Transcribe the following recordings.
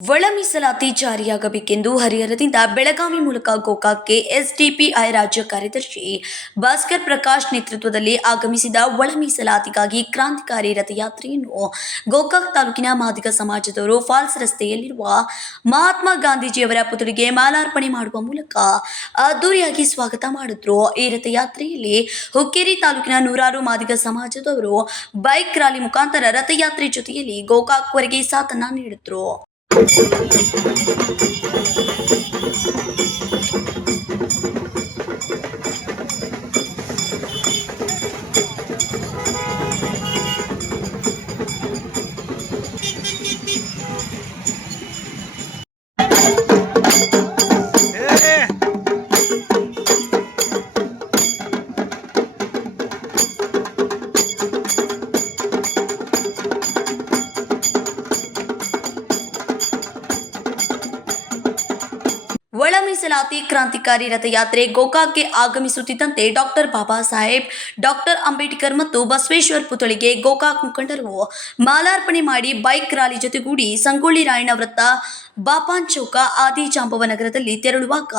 ಒಳ ಮೀಸಲಾತಿ ಜಾರಿಯಾಗಬೇಕೆಂದು ಹರಿಹರದಿಂದ ಬೆಳಗಾವಿ ಮೂಲಕ ಗೋಕಾಕ್ಗೆ ಎಸ್ಡಿಪಿಐ ರಾಜ್ಯ ಕಾರ್ಯದರ್ಶಿ ಭಾಸ್ಕರ್ ಪ್ರಕಾಶ್ ನೇತೃತ್ವದಲ್ಲಿ ಆಗಮಿಸಿದ ಒಳ ಮೀಸಲಾತಿಗಾಗಿ ಕ್ರಾಂತಿಕಾರಿ ರಥಯಾತ್ರೆಯನ್ನು ಗೋಕಾಕ್ ತಾಲೂಕಿನ ಮಾದಿಗ ಸಮಾಜದವರು ಫಾಲ್ಸ್ ರಸ್ತೆಯಲ್ಲಿರುವ ಮಹಾತ್ಮ ಗಾಂಧೀಜಿಯವರ ಪುತ್ಥಳಿಗೆ ಮಾಲಾರ್ಪಣೆ ಮಾಡುವ ಮೂಲಕ ಅದ್ದೂರಿಯಾಗಿ ಸ್ವಾಗತ ಮಾಡಿದ್ರು. ಈ ರಥಯಾತ್ರೆಯಲ್ಲಿ ಹುಕ್ಕೇರಿ ತಾಲೂಕಿನ ನೂರಾರು ಮಾದಿಗ ಸಮಾಜದವರು ಬೈಕ್ ರ್ಯಾಲಿ ಮುಖಾಂತರ ರಥಯಾತ್ರೆ ಜೊತೆಯಲ್ಲಿ ಗೋಕಾಕ್ ವರೆಗೆ ಸಾಥನ್ನ ನೀಡಿದ್ರು. ಒಳ ಮೀಸಲಾತಿ ಕ್ರಾಂತಿಕಾರಿ ರಥಯಾತ್ರೆ ಗೋಕಾಕ್ಗೆ ಆಗಮಿಸುತ್ತಿದ್ದಂತೆ ಡಾಕ್ಟರ್ ಬಾಬಾ ಸಾಹೇಬ್, ಡಾಕ್ಟರ್ ಅಂಬೇಡ್ಕರ್ ಮತ್ತು ಬಸವೇಶ್ವರ್ ಪುತ್ಥಳಿಗೆ ಗೋಕಾಕ್ ಮುಖಂಡರು ಮಾಲಾರ್ಪಣೆ ಮಾಡಿ ಬೈಕ್ ರ್ಯಾಲಿ ಜೊತೆಗೂಡಿ ಸಂಗೊಳ್ಳಿ ರಾಯಣ್ಣ ವೃತ್ತ, ಬಾಪಾನ್ ಚೌಕ, ಆದಿಜಾಂಬವ ನಗರದಲ್ಲಿ ತೆರಳುವಾಗ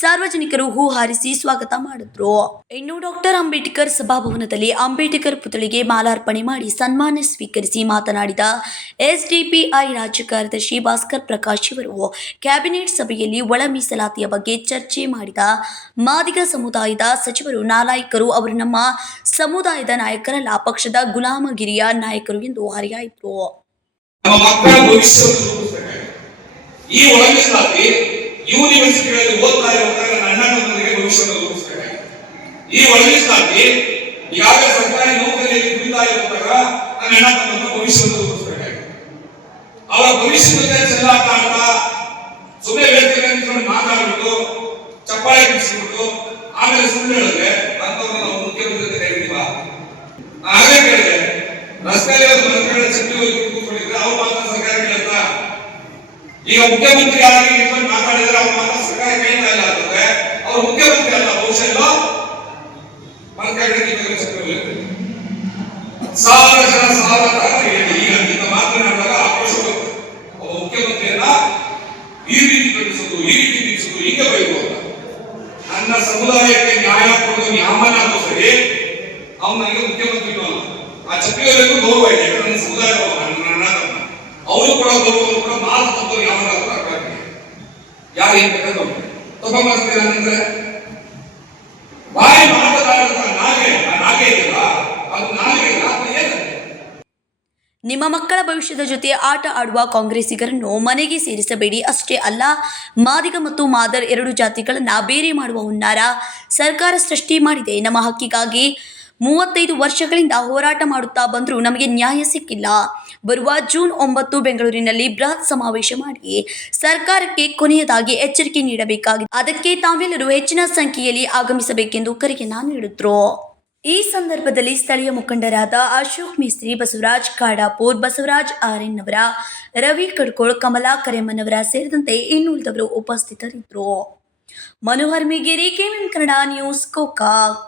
ಸಾರ್ವಜನಿಕರು ಹೂ ಹಾರಿಸಿ ಸ್ವಾಗತ ಮಾಡಿದ್ರು. ಇನ್ನು ಡಾಕ್ಟರ್ ಅಂಬೇಡ್ಕರ್ ಸಭಾಭವನದಲ್ಲಿ ಅಂಬೇಡ್ಕರ್ ಪುತ್ಥಳಿಗೆ ಮಾಲಾರ್ಪಣೆ ಮಾಡಿ ಸನ್ಮಾನ ಸ್ವೀಕರಿಸಿ ಮಾತನಾಡಿದ ಎಸ್ಡಿಪಿಐ ರಾಜ್ಯ ಕಾರ್ಯದರ್ಶಿ ಭಾಸ್ಕರ್ ಪ್ರಕಾಶ್ ಇವರು ಕ್ಯಾಬಿನೆಟ್ ಸಭೆಯಲ್ಲಿ ಒಳ ಮೀಸಲಾತಿಯ ಬಗ್ಗೆ ಚರ್ಚೆ ಮಾಡಿದ ಮಾದಿಗ ಸಮುದಾಯದ ಸಚಿವರು ನಾಲಾಯಕರು, ಅವರು ನಮ್ಮ ಸಮುದಾಯದ ನಾಯಕರಲ್ಲ, ಪಕ್ಷದ ಗುಲಾಮಗಿರಿಯ ನಾಯಕರು ಎಂದು ಹರಿಹಾಯ್ದರು. ಈ ಒಳ ಮೀಸಲಾತಿ ಯೂನಿವರ್ಸಿಟಿಗಳಲ್ಲಿ ಓದ್ತಾ ಇರುವಾಗ ನನ್ನ ಅಣ್ಣನವರಿಗೆ ಭವಿಷ್ಯವನ್ನು ರೂಪಿಸಬೇಕು. ಈ ಒಳ ಮೀಸಲಾತಿ ಯಾವ ಸರ್ಕಾರಿ ನೌಕರಿಯಲ್ಲಿ ದುಡಿತಾ ಇರುವಾಗ ನನ್ನ ಅಣ್ಣನವರ ಭವಿಷ್ಯವನ್ನು ರೂಪಿಸಬೇಕು. ಅವರ ಭವಿಷ್ಯದ ಚೆಲ್ಲಾಟ ಅಂತ ಸುಮ್ಮನೆ ವ್ಯಕ್ತಿಗಳನ್ನು ಮಾತಾಡ್ಬಿಟ್ಟು ಚಪ್ಪಾಳೆ ಬಿಡಿಸ್ಬಿಟ್ಟು ಆಮೇಲೆ ಸುಮ್ಮನೆ ಹೇಳಿದ್ರೆ ಅಂತವ್ರನ್ನ ನಾವು ಮುಖ್ಯಮಂತ್ರಿ ಹೇಳಿದೀವ. ನಾನು ಹಾಗೆ ಕೇಳಿದೆ, ರಸ್ತೆಯಲ್ಲಿ ಒಂದು ಮಂತ್ರಿಗಳ ಚಟ್ಟಿ ಕೂತ್ಕೊಂಡಿದ್ರೆ ಅವ್ರು ಮಾತ್ರ ಸರ್ಕಾರ ಕೇಳುತ್ತಾ? ಈಗ ಮುಖ್ಯಮಂತ್ರಿ ಆಗಿ ಮಾತಾಡಿದ್ರೆ ಅವ್ರು ಮಾತ್ರ ಸರ್ಕಾರ ಕೇಳ್ತಾ ಇಲ್ಲ ಅಂತಂದ್ರೆ ಅವ್ರು ಮುಖ್ಯಮಂತ್ರಿ ಅಲ್ಲ, ಬಹುಶಃ ಮಂತ್ರಿಗಳಿಗೆ ಸಾವಿರ ಜನ ಈಗ ಇಂತ ಮಾತನಾಡಿದಾಗ ಆಕ್ರೋಶ ಮುಖ್ಯಮಂತ್ರಿಯನ್ನ ಈ ರೀತಿ ಕಟ್ಟಿಸೋದು, ಈ ರೀತಿ ನಿಲ್ಲಿಸೋದು, ಹಿಂಗೆ ಬೈಬೋದು. ನನ್ನ ಸಮುದಾಯಕ್ಕೆ ನ್ಯಾಯ ಕೊಡೋದು ಯಾವನಾದ್ರೂ ಸರಿ, ಅವ್ನು ನನಗೆ ಮುಖ್ಯಮಂತ್ರಿ ಅಲ್ಲ. ಆ ಚಕ್ರಿಯವರಿಗೂ ಗೌರವ ಇದೆ, ನನ್ನ ಸಮುದಾಯ ಅವರು ಕೂಡ ಗೌರವ ಕೂಡ ಮಾತು ಯಾವನಾದ್ರೂ ಯಾರು ಏನ್ ಬೇಕಾದ್ರೂ ತಗೊಂಡ್ಬರ್ತೀರ ಅಂದ್ರೆ ಬಾಯಿ ಮಾತನಾಡುತ್ತ ನಾಗೆ ಇದೆಯಲ್ಲ, ಅದು ನಾಲಿಗೆ ಏನಂತೆ? ನಿಮ್ಮ ಮಕ್ಕಳ ಭವಿಷ್ಯದ ಜೊತೆ ಆಟ ಆಡುವ ಕಾಂಗ್ರೆಸ್ಸಿಗರನ್ನು ಮನೆಗೆ ಸೇರಿಸಬೇಡಿ. ಅಷ್ಟೇ ಅಲ್ಲ, ಮಾದಿಗ ಮತ್ತು ಮಾದರ್ ಎರಡು ಜಾತಿಗಳನ್ನ ಬೇರೆ ಮಾಡುವ ಹುನ್ನಾರ ಸರ್ಕಾರ ಸೃಷ್ಟಿ ಮಾಡಿದೆ. ನಮ್ಮ ಹಕ್ಕಿಗಾಗಿ 35 ವರ್ಷಗಳಿಂದ ಹೋರಾಟ ಮಾಡುತ್ತಾ ಬಂದರೂ ನಮಗೆ ನ್ಯಾಯ ಸಿಕ್ಕಿಲ್ಲ. ಬರುವ ಜೂನ್ 9 ಬೆಂಗಳೂರಿನಲ್ಲಿ ಬೃಹತ್ ಸಮಾವೇಶ ಮಾಡಿ ಸರ್ಕಾರಕ್ಕೆ ಕೊನೆಯದಾಗಿ ಎಚ್ಚರಿಕೆ ನೀಡಬೇಕಾಗಿದೆ. ಅದಕ್ಕೆ ತಾವೆಲ್ಲರೂ ಹೆಚ್ಚಿನ ಸಂಖ್ಯೆಯಲ್ಲಿ ಆಗಮಿಸಬೇಕೆಂದು ಕರೆಯನ್ನ ನೀಡಿದ್ರು. ಈ ಸಂದರ್ಭದಲ್ಲಿ ಸ್ಥಳೀಯ ಮುಖಂಡರಾದ ಅಶೋಕ್ ಮಿಸ್ತ್ರಿ, ಬಸವರಾಜ್ ಕಾಡಾಪುರ್, ಬಸವರಾಜ್ ಆರ್ಎನ್ನವರ, ರವಿ ಕಡ್ಕೋಳ್, ಕಮಲಾ ಕರೆಮ್ಮನವರ ಸೇರಿದಂತೆ ಇನ್ನುಳಿದವರು ಉಪಸ್ಥಿತರಿದ್ದರು. Manohar Megeri, KMM Kannada news, Gokak.